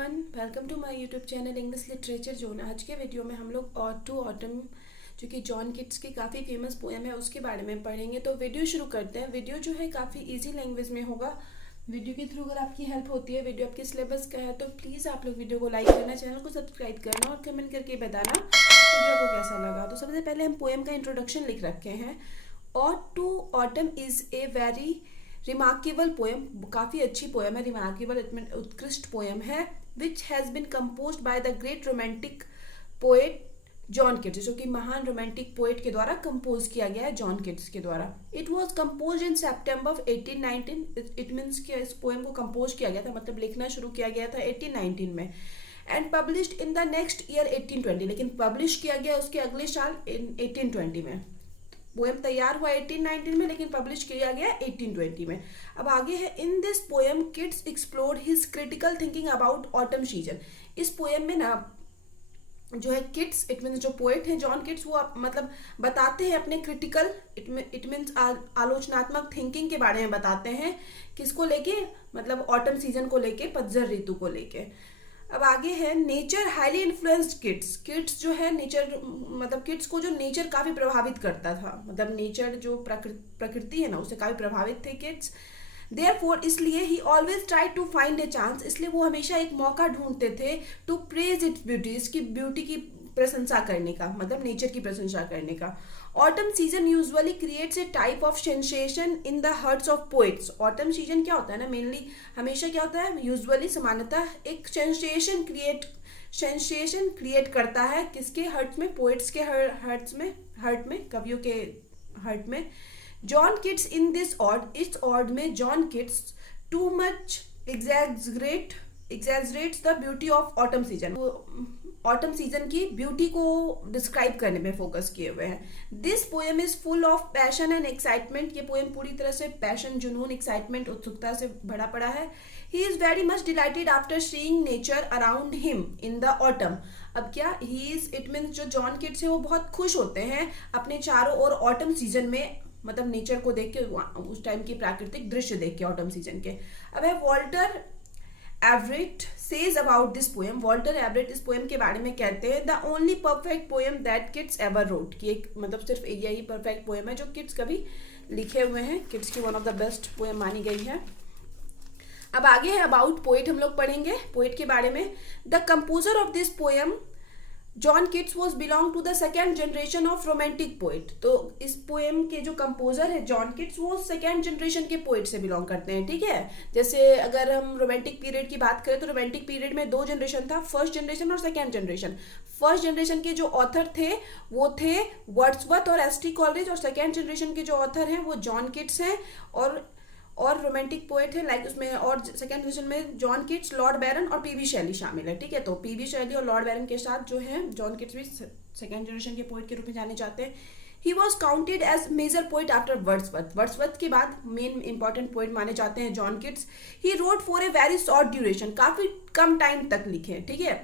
Welcome to my YouTube channel English literature zone. आज के video में हम लोग ऑट टू ऑटम जो कि जॉन किट्स की काफ़ी फेमस पोएम है उसके बारे में पढ़ेंगे। तो वीडियो शुरू करते हैं। वीडियो जो है काफ़ी इजी लैंग्वेज में होगा। वीडियो के थ्रू अगर आपकी हेल्प होती है, वीडियो आपके सिलेबस का है, तो प्लीज़ आप लोग वीडियो को लाइक करना, चैनल को सब्सक्राइब करना और कमेंट करके बताना वीडियो को कैसा लगा। तो सबसे पहले हम पोएम का इंट्रोडक्शन लिख रखे हैं। Ode to autumn is a very remarkable poem, काफ़ी अच्छी पोएम है। रिमार्केबल उत्कृष्ट पोएम है which has been composed by the great romantic poet John Keats, जो कि महान रोमांटिक पोएट के द्वारा कंपोज किया गया है, जॉन किट्स के द्वारा। It was compose in September 1819। It means कि इस पोएम को कंपोज किया गया था, मतलब लिखना शुरू किया गया था 1819 में, and published in the next year 1820, लेकिन पब्लिश किया गया उसके अगले साल 1820 में। पोएम तैयार हुआ 1819 में, लेकिन पब्लिश किया गया 1820 में। अब आगे है, in this poem Keats explored his critical thinking about autumn season. इस पोएम में ना जो है किट्स, इट मीन्स जो पोएट है जॉन किट्स, वो मतलब बताते हैं अपने क्रिटिकल, इट मीन्स आलोचनात्मक थिंकिंग के बारे में बताते हैं। किसको लेके? मतलब ऑटम सीजन को लेके, पतझड़ ऋतु को लेके। अब आगे है, nature highly influenced kids. Kids जो है नेचर, मतलब किड्स को जो नेचर काफ़ी प्रभावित करता था, मतलब नेचर जो प्रकृति है ना, उससे काफ़ी प्रभावित थे किड्स। देयरफॉर, इसलिए he always try to find a chance, इसलिए वो हमेशा एक मौका ढूंढते थे टू प्रेज इट्स ब्यूटी, इसकी ब्यूटी की प्रशंसा करने का, मतलब नेचर की प्रशंसा करने का। Autumn season usually creates a type of sensation in the hearts of poets. Autumn season क्या होता है ना, मेनली हमेशा क्या होता है, यूजुअली सामान्यतः एक सेंसेशन क्रिएट करता है। किसके हर्ट्स में? पोएट्स के हर्ट में, कवियों के हर्ट में। John Keats in this ode, इस ऑड में John Keats too much exaggerates the beauty of autumn season, autumn season की ब्यूटी को डिस्क्राइब करने में फोकस किए हुए हैं। This poem is full of passion and excitement. ये पोएम पूरी तरह से पैशन, जुनून, एक्साइटमेंट, उत्सुकता से भरा पड़ा है। He is very much dilated after seeing nature around him in the autumn. अब क्या, ही इज, इट मीन्स जो जॉन किट्स है वो बहुत खुश होते हैं अपने चारों ओर ऑटम सीजन में, मतलब नेचर को देख के, उस टाइम की प्राकृतिक दृश्य देख के ऑटम सीजन के। अब है, Walter Everett says about this poem. Walter Everett इस पोएम के बारे में कहते हैं, the only perfect poem that Keats ever wrote, कि एक मतलब सिर्फ यही परफेक्ट पोएम है जो किड्स कभी लिखे हुए हैं। किड्स की one of the best poem मानी गई है। अब आगे है अबाउट पोएट, हम लोग पढ़ेंगे पोएट के बारे में। The composer of this poem John Keats was belong to the second generation of romantic poet. तो इस पोएम के जो कंपोजर है जॉन किट्स, वो सेकेंड जनरेशन के पोएट से बिलोंग करते हैं। ठीक है, जैसे अगर हम रोमांटिक पीरियड की बात करें तो रोमांटिक पीरियड में दो जनरेशन था, फर्स्ट जनरेशन और सेकेंड जनरेशन। फर्स्ट जनरेशन के जो ऑथर थे वो थे वर्ड्सवर्थ और एस.टी. कॉलरिज, और सेकेंड जनरेशन के जो ऑथर हैं वो जॉन किट्स हैं और रोमांटिक पोएट है, लाइक उसमें, और सेकेंड डिवीजन में जॉन किट्स, लॉर्ड बैरन और पीबी शैली शामिल है। ठीक है, तो पीबी शैली और लॉर्ड बैरन के साथ जो है जॉन किट्स भी सेकेंड जनरेशन के पोएट के रूप में जाने जाते हैं। He was counted as major poet after Wordsworth. Wordsworth के बाद मेन इंपॉर्टेंट पोएट माने जाते हैं John Keats. He wrote for a very short duration, काफी कम टाइम तक लिखे। ठीक है,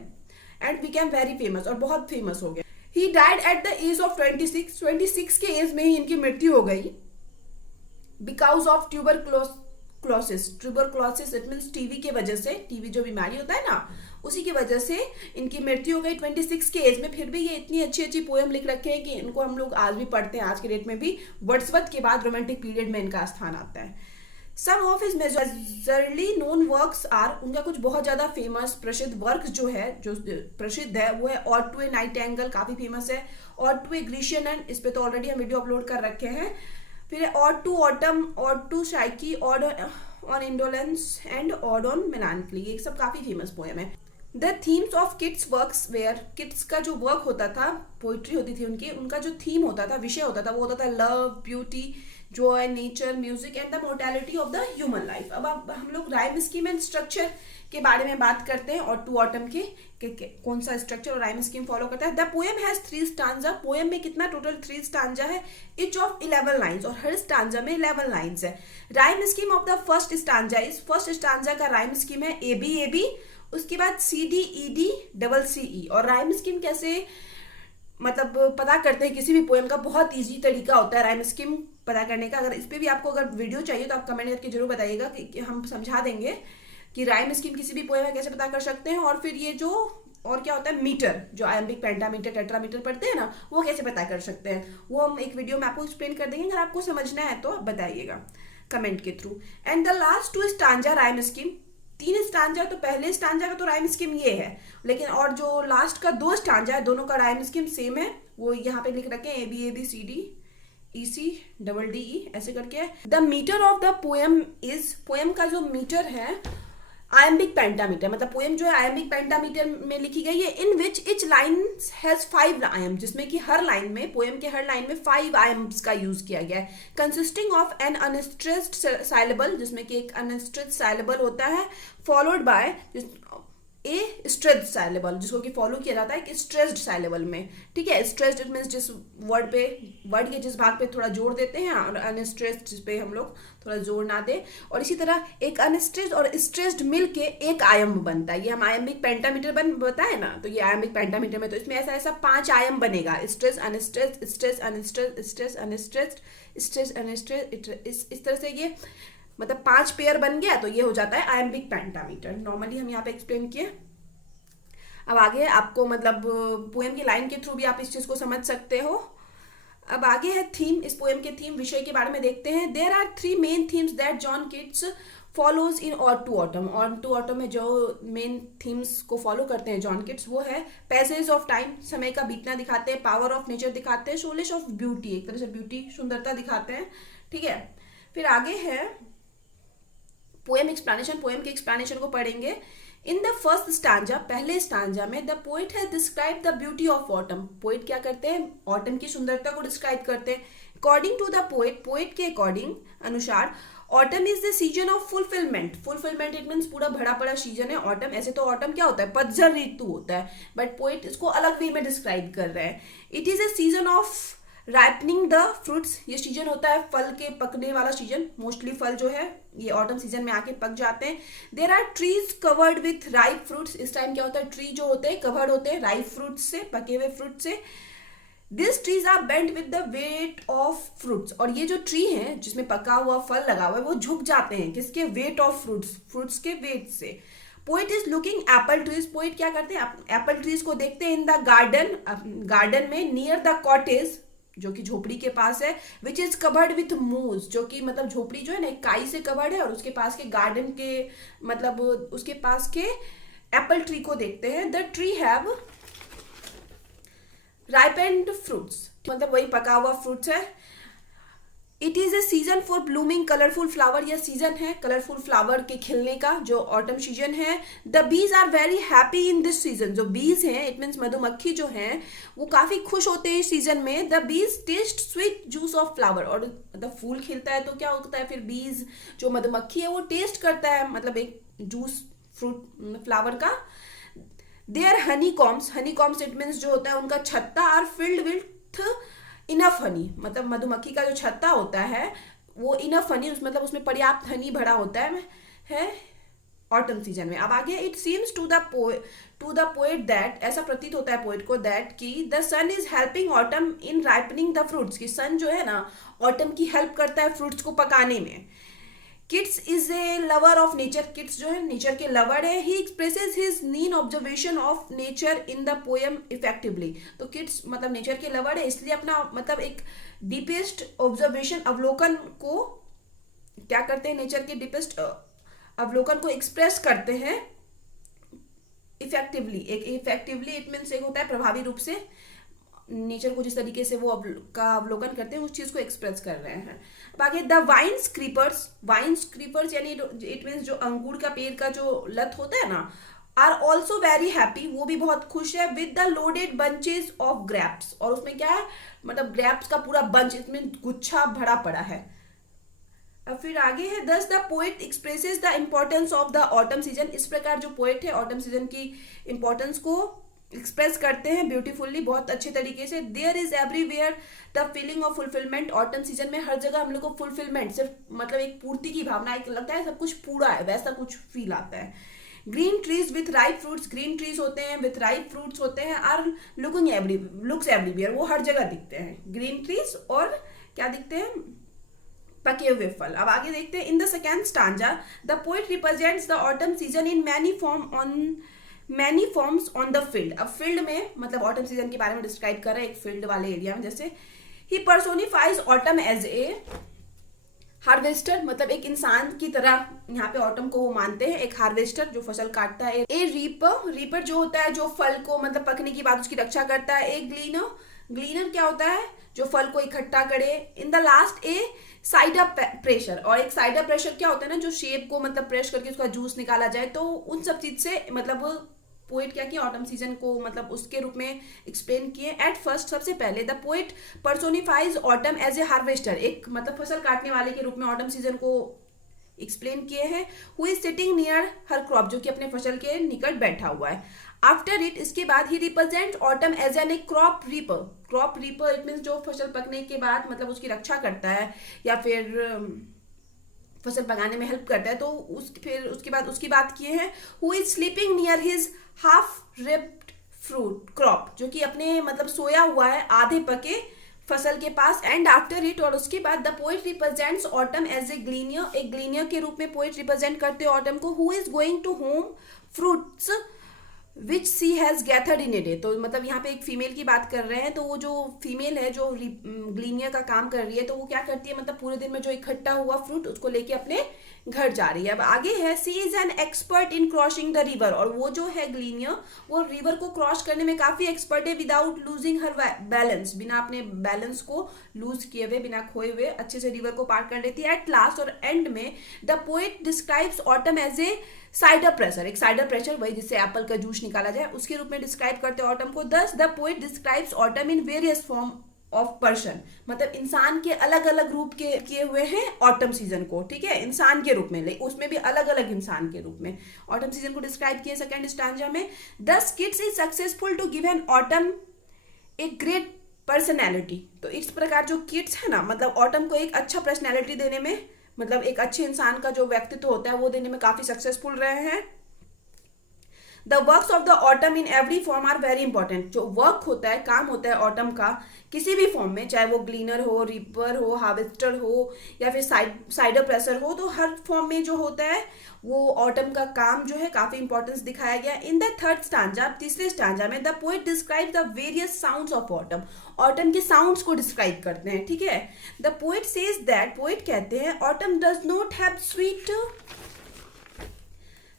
एंड बिकेम वेरी फेमस, और बहुत फेमस हो गए। He died at the age of 26 के एज में ही इनकी मृत्यु हो गई, because of tuberculosis. Tuberculosis it means TB के वजह से, टीबी जो बीमारी होता है ना, उसी की वजह से इनकी मृत्यु हो गई 26 के एज में। फिर भी ये इतनी अच्छी अच्छी पोएम लिख रखे हैं कि इनको हम लोग आज भी पढ़ते हैं, आज के डेट में भी। वर्ड्सवर्थ के बाद रोमांटिक पीरियड में इनका स्थान आता है। Some of his majorly known works are, उनका कुछ बहुत ज्यादा फेमस प्रसिद्ध वर्क जो है, जो प्रसिद्ध है, वो है ode to a nightingale, काफी फेमस है। ऑड टू ए ग्रीशियन एंड, इस पे तो ऑलरेडी हम वीडियो अपलोड कर रखे हैं। फिर ode to autumn, ode to Psyche, ode on indolence and ode on melancholy, ये सब काफी फेमस पोएम है। The themes of Keats works were, Keats का जो वर्क होता था, पोइट्री होती थी उनकी, उनका जो थीम होता था, विषय होता था, वो होता था love, beauty, Joy, nature, music and the mortality of the human life. अब हम लोग राइम स्कीम एंड स्ट्रक्चर के बारे में बात करते हैं, और टू ऑटम के कौन सा स्ट्रक्चर और राइम स्कीम फॉलो करता है। The poem has 3 stanza. Poem में कितना टोटल 3 स्टांजा है, इच ऑफ 11 लाइन्स, और हर स्टांजा में 11 लाइन्स है। Rhyme scheme of the first stanza, इस फर्स्ट स्टांजा का राइम स्कीम है ए बी ए बी, उसके बाद C D E D double C E. और राइम स्कीम कैसे मतलब पता करते हैं किसी भी पोएम का, बहुत इजी तरीका होता है राइम स्कीम पता करने का। अगर इस पे भी आपको अगर वीडियो चाहिए तो आप कमेंट करके जरूर बताइएगा कि हम समझा देंगे। कि राइम स्कीम किसी भी पोएम में कैसे पता कर सकते हैं, और फिर ये जो और क्या होता है मीटर, जो आयम्बिक, पेंटामीटर, टेट्रामीटर पढ़ते हैं ना, वो कैसे पता कर सकते हैं, वो हम एक वीडियो में आपको एक्सप्लेन कर देंगे। अगर आपको समझना है तो बताइएगा कमेंट के through. And the last 2 stanza rhyme scheme, 3 stanza, तो पहले स्टांजा का तो राइम स्कीम ये है, लेकिन और जो लास्ट का 2 स्टांजा है दोनों का राइम स्कीम सेम है। वो यहाँ पे लिख रखे हैं ABABCD ECDDE ऐसे करके। The metre of the poem is, poem का जो मीटर है आयम्बिक पेंटामीटर, मतलब पोएम जो है आयम्बिक पेंटामीटर में लिखी गई है। इन विच इच लाइन हैज 5 आयम, जिसमें कि हर लाइन में, पोएम के हर लाइन में 5 आयम्स का यूज किया गया है। Consisting of an unstressed syllable, जिसमें कि एक अनस्ट्रेस्ड साइलेबल होता है, followed by a stressed syllable, जिसको कि फॉलो किया जाता है एक स्ट्रेस्ड साइलेबल में। ठीक है, स्ट्रेस्ड इट मीन्स जिस वर्ड पे, वर्ड के जिस भाग पे थोड़ा जोर देते हैं, और अनस्ट्रेस्ड जिस पे हम लोग थोड़ा जोर ना दे। और इसी तरह एक अनस्ट्रेस्ड और स्ट्रेस्ड मिल के एक आयम बनता है। ये हम आयम्बिक पेंटामीटर बताए ना, तो ये आयम्बिक पेंटामीटर में तो इसमें ऐसा ऐसा 5 आयम बनेगा, stress unstressed, stress unstressed, stress unstressed, stress unstressed, इस तरह से ये मतलब 5 पेयर बन गया, तो ये हो जाता है आयम्बिक पेंटामीटर। नॉर्मली हम यहाँ पे एक्सप्लेन किए। अब आगे आपको मतलब पोएम की लाइन के थ्रू भी आप इस चीज को समझ सकते हो। अब आगे है थीम, इस पोएम के थीम विषय के बारे में देखते हैं। There are 3 main themes that John Keats follows in ode to autumn. Ode to autumn में जो मेन थीम्स को फॉलो करते हैं जॉन किट्स, वो है पैसेज ऑफ टाइम, समय का बीतना दिखाते हैं, पावर ऑफ नेचर दिखाते हैं, शोलिश ऑफ ब्यूटी, एक तरह से ब्यूटी, सुंदरता दिखाते हैं। ठीक है, फिर आगे है पोएम एक्सप्लेनेशन, पोएम के एक्सप्लेनेशन को पढ़ेंगे। इन द फर्स्ट स्टांजा, पहले स्टांजा में, the poet has describe the beauty of autumn. Poet क्या करते हैं, ऑटम की सुंदरता को डिस्क्राइब करते हैं। According to the poet, poet के अकॉर्डिंग, अनुसार, autumn is the season of fulfilment. Fulfilment it means पूरा भरा पड़ा सीजन है ऑटम। ऐसे तो ऑटम क्या होता है, पतझड़ ऋतु होता है, बट पोइट इसको अलग वे में डिस्क्राइब कर रहे हैं। It is a season of ripening the fruits, ये सीजन होता है फल के पकने वाला सीजन। मोस्टली फल जो है ये ऑटम सीजन में आके पक जाते हैं। There are trees covered with ripe fruits, इस टाइम क्या होता है, ट्री जो होते हैं कवर्ड होते हैं राइप फ्रूट्स से, पके हुए फ्रूट से। This trees are bent with the weight of fruits, और ये जो ट्री है जिसमें पका हुआ फल लगा हुआ है, वो झुक जाते हैं किसके, वेट ऑफ फ्रूट्स, फ्रूट्स के वेट से। Poet is looking Apple trees, poet क्या करते हैं, एप्पल ट्रीज को देखते हैं इन द गार्डन, गार्डन में, नियर द कॉटेज, जो कि झोपड़ी के पास है, विच इज कवर्ड विथ मूज, जो कि मतलब झोपड़ी जो है ना काई से कवर्ड है, और उसके पास के गार्डन के मतलब उसके पास के एप्पल ट्री को देखते हैं। The tree have ripened fruits, मतलब वही पका हुआ फ्रूट्स है। It is a season for blooming colourful flower, यह सीजन है कलरफुल फ्लावर के खिलने का, जो ऑटम सीजन है। The bees are very happy in this season, जो बीज हैं इट मीन्स मधुमक्खी जो हैं वो काफी खुश होते हैं इस सीजन में। The bees test sweet juice of flower, और मतलब फूल खिलता है तो क्या होता है, फिर बीज जो मधुमक्खी है वो टेस्ट करता है मतलब एक जूस फ्रूट फ्लावर का। Their honey combs, honey combs it means जो होता है उनका छत्ता, are filled with enough honey, मतलब मधुमक्खी का जो छत्ता होता है वो इनफ हनी, उस मतलब उसमें पर्याप्त हनी भरा होता है ऑटम सीजन में। अब आगे, it seems to the poet that, ऐसा प्रतीत होता है पोएट को, दैट कि the sun is helping autumn in ripening the fruits, कि सन जो है ना ऑटम की हेल्प करता है फ्रूट्स को पकाने में। Keats is a lover of nature, Keats जो है नेचर के लवर है। He expresses his keen observation of nature in the poem effectively, तो किट्स मतलब नेचर के लवर है, इसलिए अपना मतलब एक डीपेस्ट ऑब्जर्वेशन, अवलोकन को क्या करते हैं, नेचर के डीपेस्ट अवलोकन को एक्सप्रेस करते हैं इफेक्टिवली। एक इफेक्टिवली इट मीन्स एक होता है प्रभावी रूप से, नेचर को जिस तरीके से वो का अवलोकन करते हैं उस चीज को एक्सप्रेस कर रहे हैं। बाकी द वाइन्स क्रीपर्स यानी इट मीन्स जो अंगूर का पेड़ का जो लत होता है ना, आर ऑल्सो वेरी हैप्पी, वो भी बहुत खुश है, with the loaded bunches of grapes, और उसमें क्या है मतलब ग्रेप्स का पूरा बंच, इसमें गुच्छा भरा पड़ा है। अब फिर आगे है, thus the poet expresses the importance of the autumn season, इस प्रकार जो पोएट है ऑटम सीजन की इम्पोर्टेंस को एक्सप्रेस करते हैं ब्यूटीफुल्ली, बहुत अच्छे तरीके से। There is everywhere the feeling of fulfilment, autumn season में हर जगह हम लोग को फुलफिलमेंट, सिर्फ मतलब एक पूर्ति की भावना, एक लगता है सब कुछ पूरा है वैसा कुछ फील आता है। Green trees with ripe fruits, green trees होते हैं विथ राइप फ्रूट्स होते हैं, आर लुक्स एवरीवेयर, वो हर जगह दिखते हैं ग्रीन ट्रीज, और क्या दिखते हैं पके हुए फल। अब आगे देखते हैं, in the second stanza the poet represents the autumn season in many forms on the field. अब फील्ड में मतलब ऑटम सीजन के बारे में डिस्क्राइब कर रहा है एक फील्ड वाले एरिया में। जैसे ही पर्सोनिफाइज ऑटम एज ए हार्वेस्टर, मतलब एक इंसान की तरह यहाँ पे ऑटम को वो मानते हैं, एक हार्वेस्टर जो फसल काटता है। ए रीपर, रीपर जो होता है जो फल को मतलब पकने की बाद उसकी रक्षा करता है। ए ग्लीनर, ग्लीनर क्या होता है जो फल को इकट्ठा करे। In the last A cider pressure, और एक साइडर प्रेशर क्या होता है ना जो शेप को मतलब प्रेस करके उसका जूस निकाला जाए। तो उन सब चीज से मतलब पोएट क्या किया, ऑटम सीजन को मतलब उसके रूप में एक्सप्लेन किए। एट फर्स्ट सबसे पहले the poet personifies autumn as a harvester, एक मतलब फसल काटने वाले के रूप में ऑटम सीजन को एक्सप्लेन किए हैं। Who is sitting near her crop, जो कि अपने फसल के निकट बैठा हुआ है। आफ्टर इट, इसके बाद ही represent autumn as an a crop reaper. Crop reaper it means जो फसल पकने के बाद मतलब उसकी रक्षा करता है या फिर फसल पकाने में हेल्प करता है। तो फिर उसके बाद उसकी बात किए हैं। Who is sleeping near his half ripped fruit crop, जो कि अपने मतलब सोया हुआ है आधे पके फसल के पास। एंड आफ्टर इट, और उसके बाद the poet represents autumn as a gleaner, एक ग्लीनियर के रूप में पोएट रिप्रेजेंट करते हैं ऑटम को। Who is going to home fruits which she has gathered in a day. तो मतलब यहाँ पे एक फीमेल की बात कर रहे हैं। तो वो जो फीमेल है जो ग्लीनियर का काम कर रही है, तो वो क्या करती है मतलब पूरे दिन में जो इकट्ठा हुआ फ्रूट उसको लेके अपने घर जा रही है। अब आगे है, she is an expert in crossing the river, और वो जो है ग्लीनियर वो रिवर को क्रॉस करने में काफी एक्सपर्ट है। विदाउट लूजिंग हर बैलेंस, बिना अपने बैलेंस को लूज किए हुए, बिना खोए हुए अच्छे से रिवर को पार कर लेती है। एट लास्ट और एंड में the poet describes autumn as a cider presser, एक साइडर प्रेशर वही जिससे एप्पल का जूस निकाला जाए उसके रूप में डिस्क्राइब करते हैं ऑटम को। दस the poet describes autumn in various form of person, मतलब इंसान के अलग अलग रूप के किए हुए हैं ऑटम सीजन को, ठीक है, इंसान के रूप में, उसमें भी अलग अलग इंसान के रूप में ऑटम सीजन को डिस्क्राइब किए सेकंड स्टांजा में। Thus Keats is successful to give an autumn a great personality. तो इस प्रकार जो किड्स है ना मतलब ऑटम को एक अच्छा पर्सनैलिटी देने में, मतलब एक अच्छे इंसान का जो व्यक्तित्व होता है वो देने में काफी सक्सेसफुल रहे हैं। The works of the autumn in every form are very important. जो वर्क होता है, काम होता है ऑटम का किसी भी फॉर्म में, चाहे वो ग्लीनर हो, रीपर हो, हार्वेस्टर हो या फिर साइडर प्रेसर हो, तो हर फॉर्म में जो होता है वो ऑटम का काम जो है काफी इंपॉर्टेंस दिखाया गया। इन द थर्ड स्टांजा, तीसरे स्टांजा में the poet describe the various sounds of autumn, autumn के साउंड्स को डिस्क्राइब करते हैं, ठीक है। The poet says that, poet कहते हैं autumn does not have sweet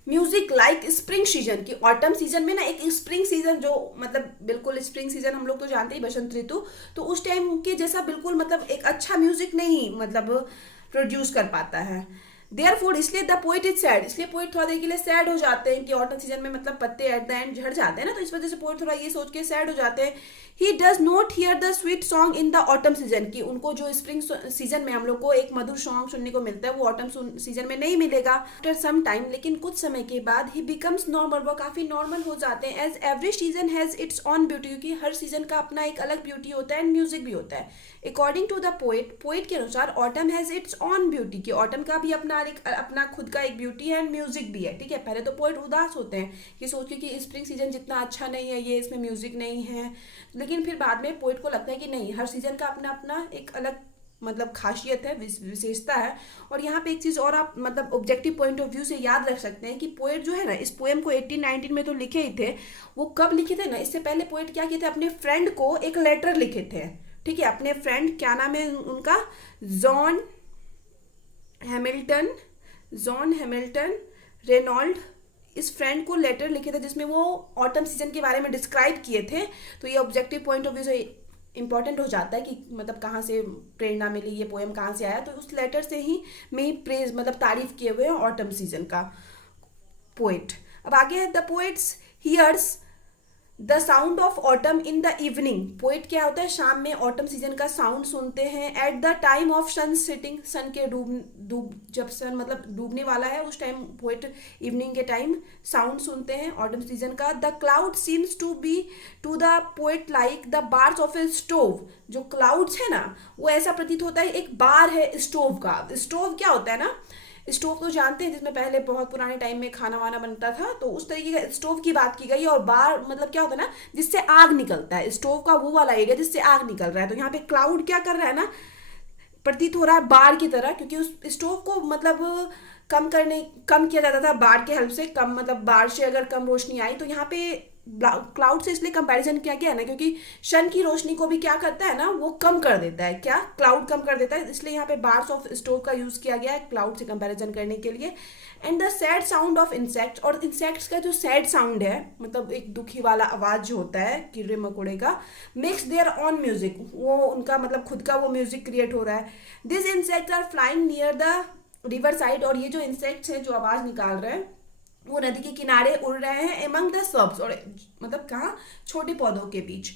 music like spring season, की ऑटम सीजन में ना एक स्प्रिंग सीजन जो मतलब बिल्कुल स्प्रिंग सीजन हम लोग तो जानते ही बसंत ऋतु, तो उस टाइम के जैसा बिल्कुल मतलब एक अच्छा म्यूजिक नहीं मतलब प्रोड्यूस कर पाता है। देयरफॉर, इसलिए द पोएट इज सैड, इसलिए पोएट थोड़ा देर के लिए सैड हो जाते हैं कि ऑटम सीजन में मतलब पत्ते एट द एंड झड़ जाते हैं ना, तो इस वजह से पोएट थोड़ा ये सोच के सैड हो जाते हैं। He does not here the sweet song in the autumn season, की उनको जो स्प्रिंग सीजन में हम लोग को एक मधुर सॉन्ग सुनने को मिलता है वो ऑटम सीजन में नहीं मिलेगा। आफ्टर सम टाइम, लेकिन कुछ समय के बाद ही बिकम्स नॉर्मल, वो काफी नॉर्मल हो जाते हैं। As every season has its own beauty, क्योंकि हर सीजन का अपना एक अलग ब्यूटी होता है एंड म्यूजिक भी होता है। According to the poet, poet के अनुसार autumn has its own beauty, कि ऑटम का भी अपना खुद का एक ब्यूटी है एंड म्यूजिक भी है, ठीक है। पहले तो पोएट उदास होते हैं ये सोच के कि स्प्रिंग सीजन जितना अच्छा नहीं है, ये इसमें म्यूजिक नहीं है, लेकिन फिर बाद में पोएट को लगता है कि नहीं, हर सीजन का अपना अपना एक अलग मतलब खासियत है, विशेषता है। और यहाँ पे एक चीज और आप मतलब ऑब्जेक्टिव पॉइंट ऑफ व्यू से याद रख सकते हैं कि पोएट जो है ना इस पोएम को 1819 में तो लिखे ही थे। वो कब लिखे थे ना, इससे पहले पोएट क्या किए थे, अपने फ्रेंड को एक लेटर लिखे थे, ठीक है। अपने फ्रेंड, क्या नाम है उनका, जॉन हैमिल्टन रेनॉल्ड, इस फ्रेंड को लेटर लिखे थे जिसमें वो ऑटम सीजन के बारे में डिस्क्राइब किए थे। तो ये ऑब्जेक्टिव पॉइंट ऑफ व्यू से इंपॉर्टेंट हो जाता है कि मतलब कहाँ से प्रेरणा मिली, ये पोएम कहाँ से आया। तो उस लेटर से ही में प्रेज मतलब तारीफ किए हुए हैं ऑटम सीजन का पोएट। अब आगे है, the poets hears the sound of autumn in the evening, poet क्या होता है शाम में ऑटम सीजन का साउंड सुनते हैं। At the time of sun setting, sun के जब सन मतलब डूबने वाला है उस टाइम पोएट इवनिंग के टाइम साउंड सुनते हैं ऑटम सीजन का। The cloud seems to be to the poet like the bars of a stove, जो क्लाउड्स है ना वो ऐसा प्रतीत होता है एक बार है स्टोव का। स्टोव क्या होता है ना, स्टोव तो जानते हैं जिसमें पहले बहुत पुराने टाइम में खाना वाना बनता था, तो उस तरीके का स्टोव की बात की गई। और बार मतलब क्या होता है ना जिससे आग निकलता है, स्टोव का वो वाला एरिया जिससे आग निकल रहा है। तो यहाँ पे क्लाउड क्या कर रहा है ना, प्रतीत हो रहा है बाढ़ की तरह, क्योंकि उस स्टोव को मतलब कम किया जाता था बाढ़ के हेल्प से, कम मतलब बाढ़ से अगर कम रोशनी आई तो यहाँ पे क्लाउड से इसलिए कंपैरिजन किया गया है ना, क्योंकि सन की रोशनी को भी क्या करता है ना, वो कम कर देता है, क्या क्लाउड कम कर देता है, इसलिए यहाँ पे बार्स ऑफ स्टोव का यूज किया गया है क्लाउड से कंपैरिजन करने के लिए। And the sad sound of insects, और इंसेक्ट्स का जो सैड साउंड है, मतलब एक दुखी वाला आवाज जो होता है कीड़े मकोड़े का, मेक्स देयर ऑन म्यूजिक, वो उनका मतलब खुद का वो म्यूजिक क्रिएट हो रहा है। This insects are flying near the river side, और ये जो इंसेक्ट्स हैं जो आवाज निकाल रहे हैं वो नदी के किनारे उड़ रहे हैं, एमंग द सब्स, और मतलब कहाँ, छोटे पौधों के बीच।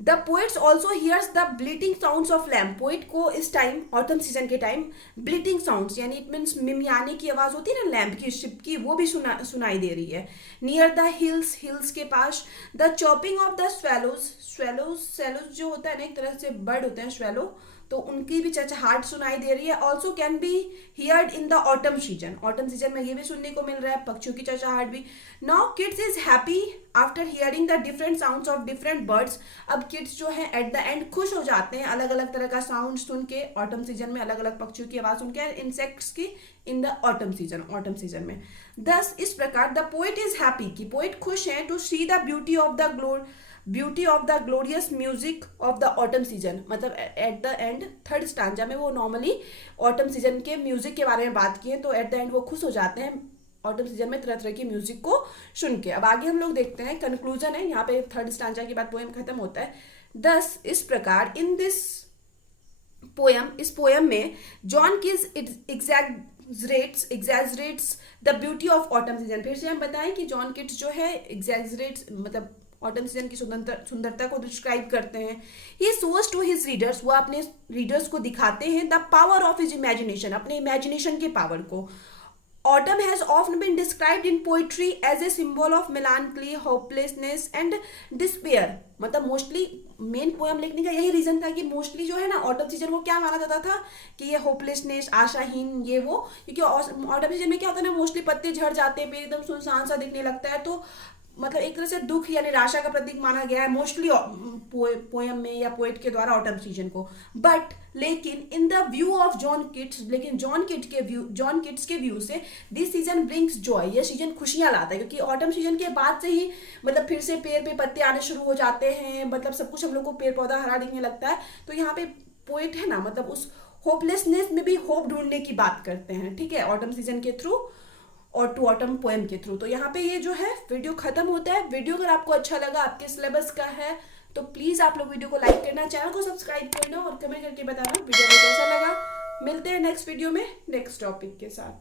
The poets also hears the bleating sounds of lamb, poet को इस टाइम ऑटम सीजन के टाइम ब्लीटिंग साउंड्स यानी इट मीन्स मिमियाने की आवाज होती है ना लैम्प की, शिप की, वो भी सुनाई दे रही है। नियर द हिल्स, हिल्स के पास, the chopping of the swallows जो होता है ना, एक तरह से बर्ड होते हैं स्वेलो, तो उनकी भी चहचहाट सुनाई दे रही है। Also can be heard in the autumn season, autumn season में ये भी सुनने को मिल रहा है, पक्षियों की चहचहाट भी। Now kids is happy after hearing the different sounds of different birds, अब किड्स जो है एट द एंड खुश हो जाते हैं अलग अलग तरह का साउंड सुन के, ऑटम सीजन में अलग अलग पक्षियों की आवाज सुन के, इंसेक्ट्स की इन द ऑटम सीजन में। दस इस प्रकार द पोइट इज हैप्पी, कि पोइट खुश है, to see the beauty of the glorious music of the autumn season, मतलब at the end third stanza में वो नॉर्मली ऑटम सीजन के म्यूजिक के बारे में बात किए, तो एट द एंड वो खुश हो जाते हैं ऑटम सीजन में तरह तरह की म्यूजिक को सुन के। अब आगे हम लोग देखते हैं, कंक्लूजन है यहाँ पे, थर्ड स्टांजा के बाद पोएम खत्म होता है। दस इस प्रकार इन दिस पोएम, इस पोएम में John Keats exaggerates the beauty of autumn season, फिर से हम बताएं कि जॉन किट्स जो है एग्जैजरेट्स मतलब ऑटम सीजन की सुंदरता को डिस्क्राइब करते हैं। He shows to his readers, वो अपने रीडर्स को दिखाते हैं the power of his imagination, अपने इमेजिनेशन के पावर को। Autumn has often been described in poetry as a symbol of melancholy, hopelessness and despair, मतलब मोस्टली मेन पोएम लिखने का यही रीजन था कि मोस्टली जो है ना ऑटम सीजन को क्या माना जाता था कि ये होपलेसनेस, आशाहीन, ये वो, क्योंकि ऑटम सीजन में क्या होता है ना, मोस्टली पत्ते झड़ जाते हैं, एकदम सुनसान सा दिखने लगता है, तो मतलब एक तरह से दुख या निराशा का प्रतीक माना गया है मोस्टली पोएम में या पोएट के द्वारा ऑटम सीजन को। बट लेकिन in the view of John Keats, लेकिन जॉन किट्स के व्यू से दिस सीजन ब्रिंग्स जॉय, ये सीजन खुशियां लाता है, क्योंकि ऑटम सीजन के बाद से ही मतलब फिर से पेड़ पे पत्ते आने शुरू हो जाते हैं, मतलब सब कुछ हम लोग को पेड़ पौधा हरा दिखने लगता है, तो यहाँ पे पोएट है ना, मतलब उस होपलेसनेस में भी होप ढूंढने की बात करते हैं, ठीक है, ऑटम सीजन के थ्रू और टू ऑटम पोएम के थ्रू। तो यहाँ पे ये जो है वीडियो खत्म होता है। वीडियो अगर आपको अच्छा लगा, आपके सिलेबस का है, तो प्लीज आप लोग वीडियो को लाइक करना, चैनल को सब्सक्राइब करना और कमेंट करके बताना वीडियो को कैसा लगा। मिलते हैं नेक्स्ट वीडियो में नेक्स्ट टॉपिक के साथ।